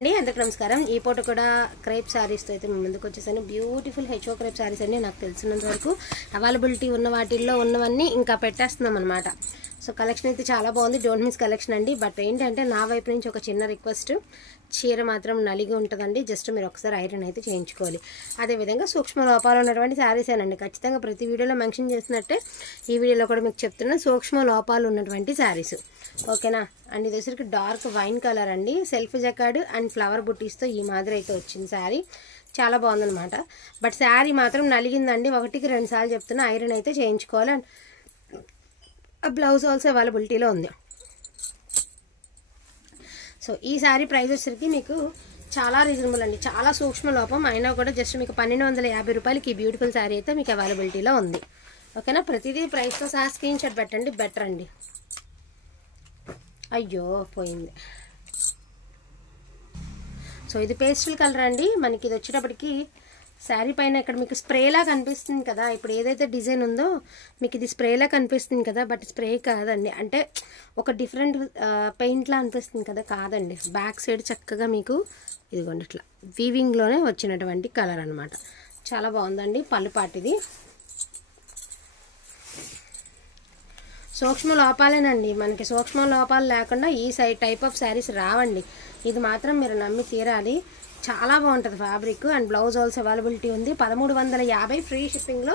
అందరికీ నమస్కారం। ఈ పూట కూడా క్రేప్ సారీస్ తో అయితే ముందుకు వచ్చేసాను। బ్యూటిఫుల్ హెచ్ఓ క్రేప్ సారీస్ అన్ని నాకు తెలిసినంత వరకు అవైలబిలిటీ ఉన్న వాటిల్లో ఉన్నవన్నీ ఇంకా పెట్టేస్తున్నాం అన్నమాట। సో కలెక్షన్ అయితే చాలా బాగుంది, డోంట్ మిస్ కలెక్షన్ అండి। బట్ ఏంటంటే నా వైపు నుంచి ఒక చిన్న రిక్వెస్ట్, చీర మాత్రం నలిగి ఉంటుందండి, జస్ట్ మీరు ఒకసారి ఐరన్ అయితే చేయించుకోవాలి। అదేవిధంగా సూక్ష్మ లోపాలు ఉన్నటువంటి శారీసేనండి, ఖచ్చితంగా ప్రతి వీడియోలో మెన్షన్ చేసినట్టే ఈ వీడియోలో కూడా మీకు చెప్తున్నా, సూక్ష్మ లోపాలు ఉన్నటువంటి శారీస్, ఓకేనా అండ్ ఇది వచ్చరికి డార్క్ వైన్ కలర్ అండి, సెల్ఫ్ జకార్డ్ అండ్ ఫ్లవర్ బుట్టీస్తో ఈ మాదిరి అయితే వచ్చింది శారీ, చాలా బాగుందన్నమాట। బట్ శారీ మాత్రం నలిగిందండి, ఒకటికి 2 సార్లు చెప్తున్నా, ఐరన్ అయితే చేయించుకోవాలి। అండ్ బ్లౌజ్ ఆల్సో అవైలబిలిటీలో ఉంది। సో ఈ శారీ ప్రైస్ వచ్చరికి మీకు చాలా రీజనబుల్ అండి, చాలా సూక్ష్మ లోపం అయినా కూడా జస్ట్ మీకు 1250 రూపాయలకి ఈ బ్యూటిఫుల్ శారీ అయితే మీకు అవైలబిలిటీలో ఉంది, ఓకేనా। ప్రతిదీ ప్రైస్తో సహా స్క్రీన్ షాట్ పెట్టండి, బెటర్ అండి। అయ్యో పోయింది। సో ఇది పేస్టల్ కలర్ అండి, మనకి ఇది వచ్చేటప్పటికి శారీ పైన ఇక్కడ మీకు స్ప్రేలా కనిపిస్తుంది కదా, ఇప్పుడు ఏదైతే డిజైన్ ఉందో మీకు ఇది స్ప్రేలా కనిపిస్తుంది కదా, బట్ స్ప్రే కాదండి, అంటే ఒక డిఫరెంట్ పెయింట్లా అనిపిస్తుంది కదా, కాదండి। బ్యాక్ సైడ్ చక్కగా మీకు ఇదిగోండి ఇట్లా వీవింగ్లోనే వచ్చినటువంటి కలర్ అనమాట, చాలా బాగుందండి। పళ్ళు పాటిది సూక్ష్మ లోపాలేనండి, మనకి సూక్ష్మ లోపాలు లేకుండా ఈ టైప్ ఆఫ్ శారీస్ రావండి, ఇది మాత్రం మీరు నమ్మి తీరాలి। చాలా బాగుంటుంది fabric and blouse also availability ఉంది। 1350 ఫ్రీ షిప్పింగ్లో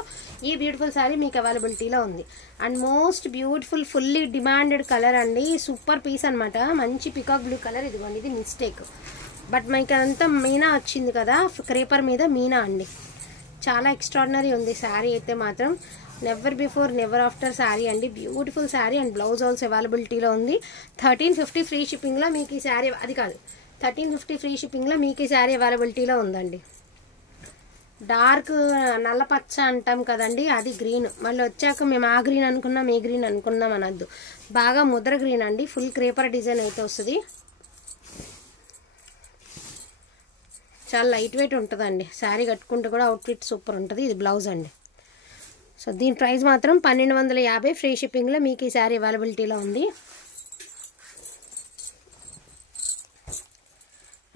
ఈ బ్యూటిఫుల్ శారీ మీకు అవైలబిలిటీలో ఉంది। And most beautiful fully demanded colour అండి, సూపర్ పీస్ అనమాట, మంచి పికాక్ బ్లూ కలర్, ఇదిగోండి ఇది మిస్టేక్, బట్ మీకు అంతా మీనా వచ్చింది కదా, క్రేపర్ మీద మీనా అండి, చాలా ఎక్స్ట్రాడినరీ ఉంది శారీ అయితే మాత్రం, never before never after sari అండి, beautiful sari and blouse also అవైలబిలిటీలో ఉంది। 1350 ఫ్రీ షిప్పింగ్లో మీకు ఈ శారీ, అది కాదు 1350 ఫ్రీ షిప్పింగ్లో మీకు ఈ శారీ అవైలబిలిటీలో ఉందండి। డార్క్ నల్ల పచ్చ అంటాం కదండి, అది గ్రీన్, మళ్ళీ వచ్చాక మేము ఆ గ్రీన్ అనుకున్నాం ఏ గ్రీన్ అనుకున్నాం అనద్దు, బాగా ముద్ర గ్రీన్ అండి, ఫుల్ క్రేపర్ డిజైన్ అయితే వస్తుంది, చాలా లైట్ వెయిట్ ఉంటుందండి, శారీ కట్టుకుంటే కూడా అవుట్ఫిట్ సూపర్ ఉంటుంది। ఇది బ్లౌజ్ అండి, సో దీని ప్రైస్ మాత్రం 1250 ఫ్రీ షిప్పింగ్లో మీకు ఈ శారీ అవైలబిలిటీలో ఉంది।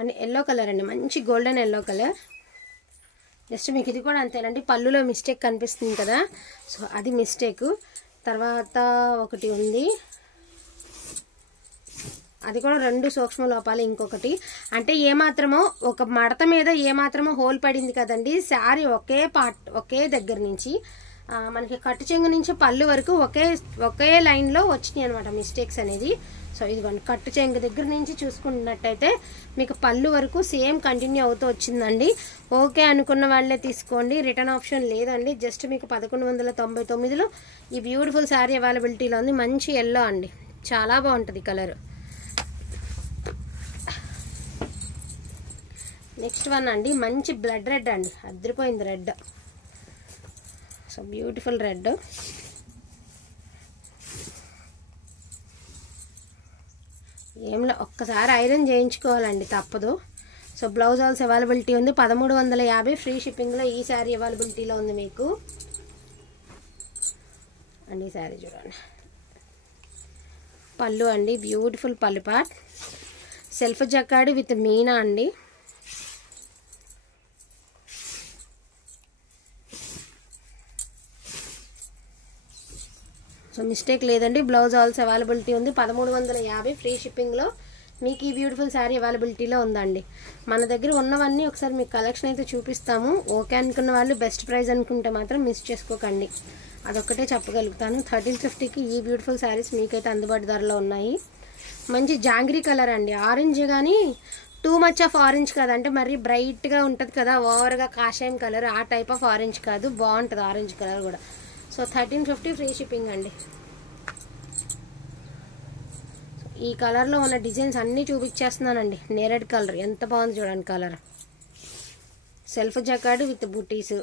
అండ్ ఎల్లో కలర్ అండి, మంచి గోల్డెన్ ఎల్లో కలర్, జస్ట్ మీకు ఇది కూడా అంతేనండి, పళ్ళులో మిస్టేక్ కనిపిస్తుంది కదా, సో అది మిస్టేక్, తర్వాత ఒకటి ఉంది అది కూడా 2 సూక్ష్మ లోపాలు, ఇంకొకటి అంటే ఏమాత్రమో ఒక మడత మీద ఏమాత్రమో హోల్ పడింది కదండి, శారీ ఒకే పార్ట్ ఒకే దగ్గర నుంచి మనకి కట్టు చెంగు నుంచి పళ్ళు వరకు ఒకే లైన్లో వచ్చినాయి అనమాట మిస్టేక్స్ అనేది। సో ఇదిగోండి కట్టు చెంగు దగ్గర నుంచి చూసుకున్నట్టయితే మీకు పళ్ళు వరకు సేమ్ కంటిన్యూ అవుతూ వచ్చిందండి, ఓకే అనుకున్న వాళ్ళే తీసుకోండి, రిటర్న్ ఆప్షన్ లేదండి। జస్ట్ మీకు 1199లో ఈ బ్యూటిఫుల్ శారీ అవైలబిలిటీలో ఉంది, మంచి ఎల్లో అండి, చాలా బాగుంటుంది కలర్। నెక్స్ట్ వన్ అండి, మంచి బ్లడ్ రెడ్ అండి, అదిరిపోయింది రెడ్, సో బ్యూటిఫుల్ రెడ్, ఏంలో ఒక్కసారి ఐరన్ చేయించుకోవాలండి తప్పదు। సో బ్లౌజ్ ఆల్సో అవైలబిలిటీ ఉంది, 1350 ఫ్రీ షిప్పింగ్లో ఈ శారీ అవైలబిలిటీలో ఉంది మీకు। అండ్ ఈ శారీ చూడండి, పళ్ళు అండి, బ్యూటిఫుల్ పళ్ళు part, self jacquard with Meena అండి, సో మిస్టేక్ లేదండి, బ్లౌజ్ ఆల్సో అవైలబిలిటీ ఉంది, 1350 ఫ్రీ షిప్పింగ్లో మీకు ఈ బ్యూటిఫుల్ శారీ అవైలబిలిటీలో ఉందండి। మన దగ్గర ఉన్నవన్నీ ఒకసారి మీకు కలెక్షన్ అయితే చూపిస్తాము, ఓకే అనుకున్న వాళ్ళు బెస్ట్ ప్రైస్ అనుకుంటే మాత్రం మిస్ చేసుకోకండి, అదొక్కటే చెప్పగలుగుతాను। 1350కి ఈ బ్యూటిఫుల్ శారీస్ మీకైతే అందుబాటు ధరలో ఉన్నాయి। మంచి జాంగ్రీ కలర్ అండి, ఆరెంజ్ కానీ టూ మచ్ ఆఫ్ ఆరెంజ్ కాదు, అంటే మరీ బ్రైట్గా ఉంటుంది కదా, ఓవర్గా కాషాయం కలర్ ఆ టైప్ ఆఫ్ ఆరెంజ్ కాదు, బాగుంటుంది ఆరెంజ్ కలర్ కూడా। సో 1350 ఫ్రీ షిప్పింగ్ అండి। ఈ కలర్లో ఉన్న డిజైన్స్ అన్నీ చూపించేస్తున్నానండి, నేరేడ్ కలర్ ఎంత బాగుంది చూడండి colour, self jacquard with buttis,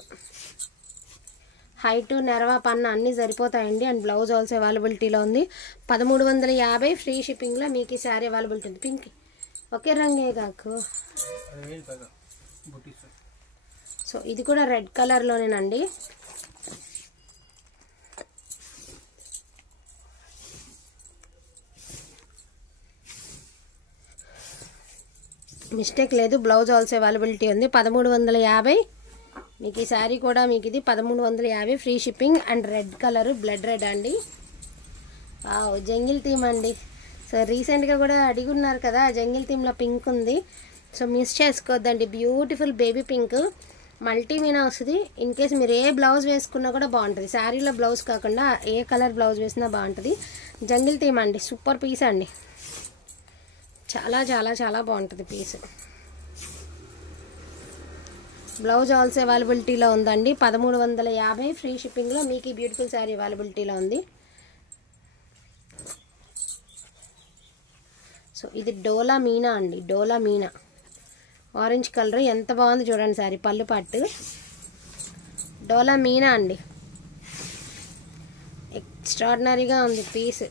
height నెరవా పన్న అన్నీ సరిపోతాయండి। అండ్ బ్లౌజ్ ఆల్సో అవైలబిలిటీలో ఉంది, 1350 ఫ్రీ షిప్పింగ్లో మీకు ఈ శారీ అవైలబిలిటీ ఉంది। పింక్ ఒకే రంగే కాకు, సో ఇది కూడా రెడ్ కలర్లోనేనండి, మిస్టేక్ లేదు, బ్లౌజ్ ఆల్సో అవైలబిలిటీ ఉంది. 1350 మీకు ఈ శారీ కూడా మీకు ఇది 1350 free shipping. And red colour blood red అండి, జంగిల్ థీమ్ అండి. సో రీసెంట్గా కూడా అడిగి ఉన్నారు కదా, జంగిల్ థీమ్లో పింక్ ఉంది. సో మిస్ చేసుకోవద్దండి, బ్యూటిఫుల్ బేబీ పింక్ మల్టీ మీనా వస్తుంది. ఇన్ కేస్ మీరు ఏ బ్లౌజ్ వేసుకున్నా కూడా బాగుంటుంది, శారీలో బ్లౌజ్ కాకుండా ఏ కలర్ బ్లౌజ్ వేసినా బాగుంటుంది. జంగిల్ థీమ్ అండి, సూపర్ పీస్ అండి, చాలా చాలా చాలా బాగుంటుంది పీస్. బ్లౌజ్ ఆల్సో అవైలబిలిటీలో ఉందండి. 1350 ఫ్రీ షిప్పింగ్లో మీకు ఈ బ్యూటిఫుల్ శారీ అవైలబిలిటీలో ఉంది. సో ఇది డోలా మీనా అండి, డోలా మీనా ఆరెంజ్ కలర్ ఎంత బాగుంది చూడండి శారీ. పళ్ళు పట్టు డోలా మీనా అండి, ఎక్స్ట్రాడినరీగా ఉంది పీస్.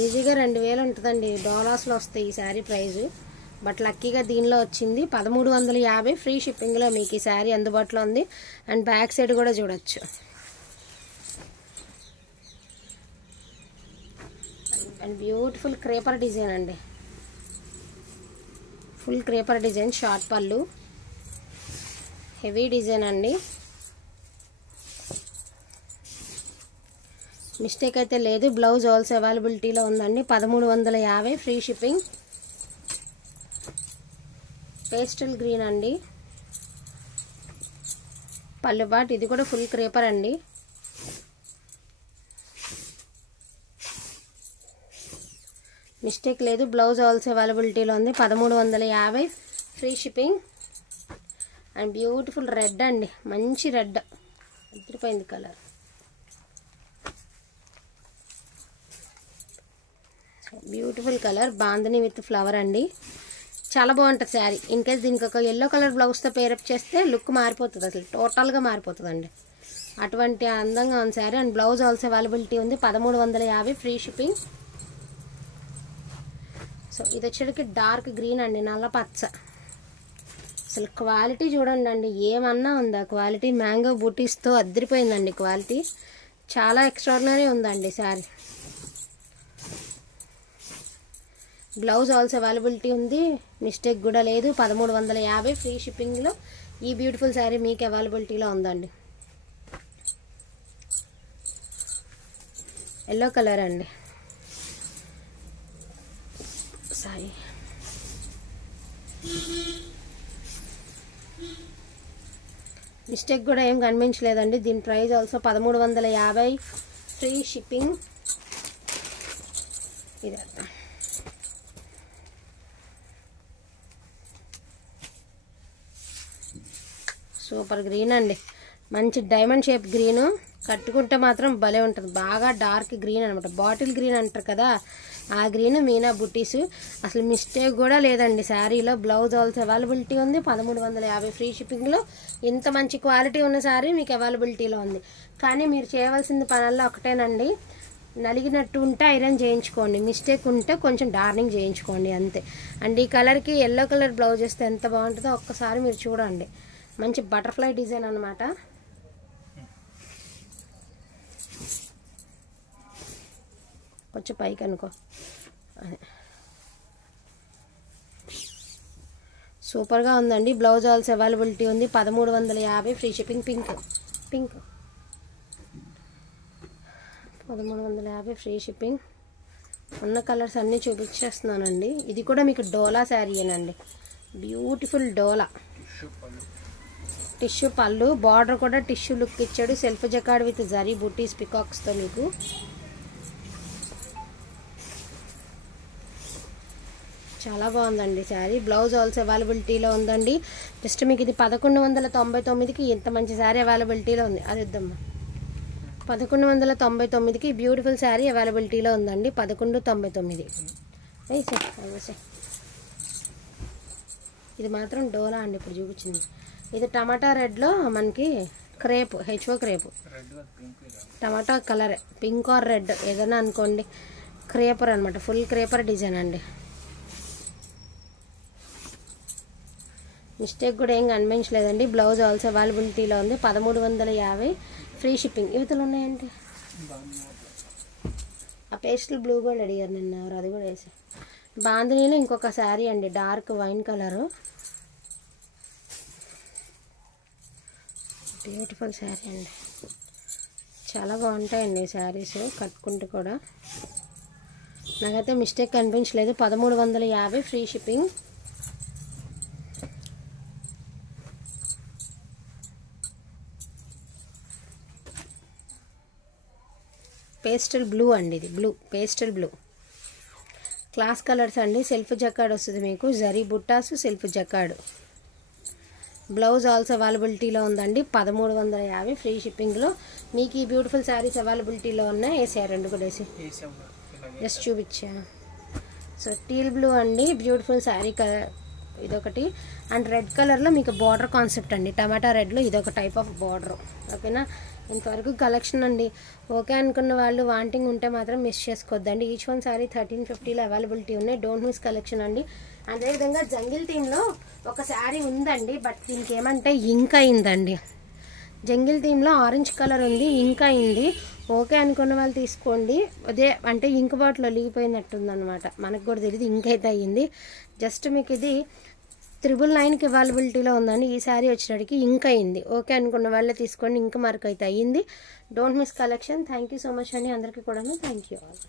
ఈజీగా 2000 ఉంటుందండి, డాలర్స్లో వస్తాయి ఈ శారీ ప్రైజు. బట్ లక్కీగా దీనిలో వచ్చింది 1350 ఫ్రీ షిప్పింగ్లో మీకు ఈ శారీ అందుబాటులో ఉంది. అండ్ బ్యాక్ సైడ్ కూడా చూడొచ్చు. అండ్ బ్యూటిఫుల్ క్రేపర్ డిజైన్ అండి, ఫుల్ క్రేపర్ డిజైన్, షార్ట్ పళ్ళు, హెవీ డిజైన్ అండి. మిస్టేక్ అయితే లేదు, బ్లౌజ్ ఆల్సో అవైలబిలిటీలో ఉందండి. 1350 ఫ్రీ షిప్పింగ్. పేస్టల్ గ్రీన్ అండి, పళ్ళు బాట్, ఇది కూడా ఫుల్ క్రేపర్ అండి. మిస్టేక్ లేదు, బ్లౌజ్ ఆల్సో అవైలబిలిటీలో ఉంది. 1350 free shipping. And beautiful red అండి, మంచి రెడ్ అదిరిపోయింది colour. Beautiful colour, bandhani with flower అండి, చాలా బాగుంటుంది శారీ. ఇన్ కేస్ దీనికి ఒక ఎల్లో కలర్ బ్లౌజ్తో పేరప్ చేస్తే లుక్ మారిపోతుంది, అసలు టోటల్గా మారిపోతుంది అండి. అటువంటి అందంగా ఉంది sari. And blouse also availability ఉంది. 1350 ఫ్రీ షిప్పింగ్. సో ఇది వచ్చేటికి డార్క్ గ్రీన్ అండి, నల్ల పచ్చ. అసలు క్వాలిటీ చూడండి అండి, ఏమన్నా ఉందా క్వాలిటీ. మ్యాంగో బూటీస్తో అద్దరిపోయిందండి క్వాలిటీ, చాలా ఎక్స్ట్రాడినరీ ఉందండి శారీ. బ్లౌజ్ ఆల్సో అవైలబిలిటీ ఉంది, మిస్టేక్ కూడా లేదు. 1350 ఫ్రీ షిప్పింగ్లో ఈ బ్యూటిఫుల్ శారీ మీకు అవైలబిలిటీలో ఉందండి. ఎల్లో కలర్ అండి సారీ, మిస్టేక్ కూడా ఏం కనిపించలేదండి. దీని ప్రైస్ ఆల్సో 1350 ఫ్రీ షిప్పింగ్. ఇది సూపర్ గ్రీన్ అండి, మంచి డైమండ్ షేప్ గ్రీను, కట్టుకుంటే మాత్రం భలే ఉంటుంది. బాగా డార్క్ గ్రీన్ అనమాట, బాటిల్ గ్రీన్ అంటారు కదా ఆ గ్రీన్, మీనా బుట్టీస్. అసలు మిస్టేక్ కూడా లేదండి శారీలో. బ్లౌజ్ ఆల్సో అవైలబిలిటీ ఉంది. 1350 ఫ్రీ షిప్పింగ్లో ఇంత మంచి క్వాలిటీ ఉన్న శారీ మీకు అవైలబిలిటీలో ఉంది. కానీ మీరు చేయవలసిన పనుల్లో ఒకటేనండి, నలిగినట్టు ఉంటే ఐరన్ చేయించుకోండి, మిస్టేక్ ఉంటే కొంచెం డార్నింగ్ చేయించుకోండి అంతే. అండ్ ఈ కలర్కి ఎల్లో కలర్ బ్లౌజ్ వేస్తే ఎంత బాగుంటుందో ఒక్కసారి మీరు చూడండి. మంచి బటర్ఫ్లై డిజైన్ అనమాట. కొంచెం పైకి అనుకో, సూపర్గా ఉందండి. బ్లౌజ్ ఆల్సో అవైలబిలిటీ ఉంది. 1350 free shipping. Pink 1350 free shipping. ఉన్న కలర్స్ అన్నీ చూపించేస్తున్నానండి. ఇది కూడా మీకు డోలా శారీయేనండి, బ్యూటిఫుల్ డోలా టిష్యూ పళ్ళు, బార్డర్ కూడా టిష్యూ లుక్ ఇచ్చాడు. సెల్ఫ్ జకార్డ్ విత్ జరీ బుటీస్ పికాక్స్తో మీకు. చాలా బాగుందండి శారీ. బ్లౌజ్ ఆల్సో అవైలబిలిటీలో ఉందండి. జస్ట్ మీకు ఇది 1199కి ఇంత మంచి శారీ అవైలబిలిటీలో ఉంది. అది ఇద్దామా, 1199కి బ్యూటిఫుల్ శారీ అవైలబిలిటీలో ఉందండి. 1199. ఇది మాత్రం డోలా అండి ఇప్పుడు చూపించింది. ఇది టమాటా రెడ్లో మనకి crepe, HO crepe, tomato colour, pink are red ఏదైనా అనుకోండి. క్రేపర్ అనమాట, ఫుల్ క్రేపర్ డిజైన్ అండి. మిస్టేక్ కూడా ఏం కనిపించలేదండి. బ్లౌజ్ ఆల్సో అవైలబిలిటీలో ఉంది. 1350 ఫ్రీ షిప్పింగ్. ఇవతలు ఉన్నాయండి, ఆ పేస్టల్ బ్లూ కూడా అడిగారు నిన్న ఎవరు, అది కూడా వేసా. బాందినీలో ఇంకొక శారీ అండి, dark wine colour, beautiful sari అండి. చాలా బాగుంటాయండి ఈ శారీస్ కట్టుకుంటూ కూడా. నాకైతే మిస్టేక్ కనిపించలేదు. 1350 ఫ్రీ షిప్పింగ్. పేస్టల్ బ్లూ అండి, ఇది blue, pastel blue. Class colours అండి. సెల్ఫ్ జకార్డ్ వస్తుంది మీకు, జరీ బుట్టాసు సెల్ఫ్ జకార్డ్. బ్లౌజ్ ఆల్సో అవైలబిలిటీలో ఉందండి. 1350 ఫ్రీ షిప్పింగ్లో మీకు ఈ బ్యూటిఫుల్ శారీస్ అవైలబిలిటీలో ఉన్నాయి. వేసారు రెండు కూడా, వేసి జస్ట్ చూపించా. సో టీల్ బ్లూ అండి, బ్యూటిఫుల్ శారీ కలర్ ఇదొకటి. అండ్ రెడ్ కలర్లో మీకు బార్డర్ కాన్సెప్ట్ అండి, టమాటా రెడ్లో ఇదొక టైప్ ఆఫ్ బార్డర్. ఓకేనా, ఇంతవరకు కలెక్షన్ అండి. ఓకే అనుకున్న వాళ్ళు వాంటింగ్ ఉంటే మాత్రం మిస్ చేసుకోవద్దండి. ఈచ్ వన్ శారీ 1350లో అవైలబిలిటీ ఉన్నాయి. డోంట్ మిస్ కలెక్షన్ అండి. అదేవిధంగా జంగిల్ థీమ్లో ఒక శారీ ఉందండి, బట్ దీనికి ఏమంటే ఇంక్ అయిందండి. జంగిల్ థీమ్లో ఆరెంజ్ కలర్ ఉంది, ఇంక్ అయింది. ఓకే అనుకున్న వాళ్ళు తీసుకోండి. అదే అంటే ఇంక్ బాటిల్ ఒలిగిపోయినట్టుందనమాట, మనకు కూడా తెలియదు, ఇంక్ అయితే అయ్యింది. జస్ట్ మీకు ఇది 999కి అవైలబిలిటీలో ఉందండి. ఈ శారీ వచ్చేటికి ఇంక్ అయింది. ఓకే అనుకున్న వాళ్ళే తీసుకోండి, ఇంక్ మార్క్ అయితే అయ్యింది. Don't miss collection. Thank you so much అండి అందరికీ కూడా. Thank you all.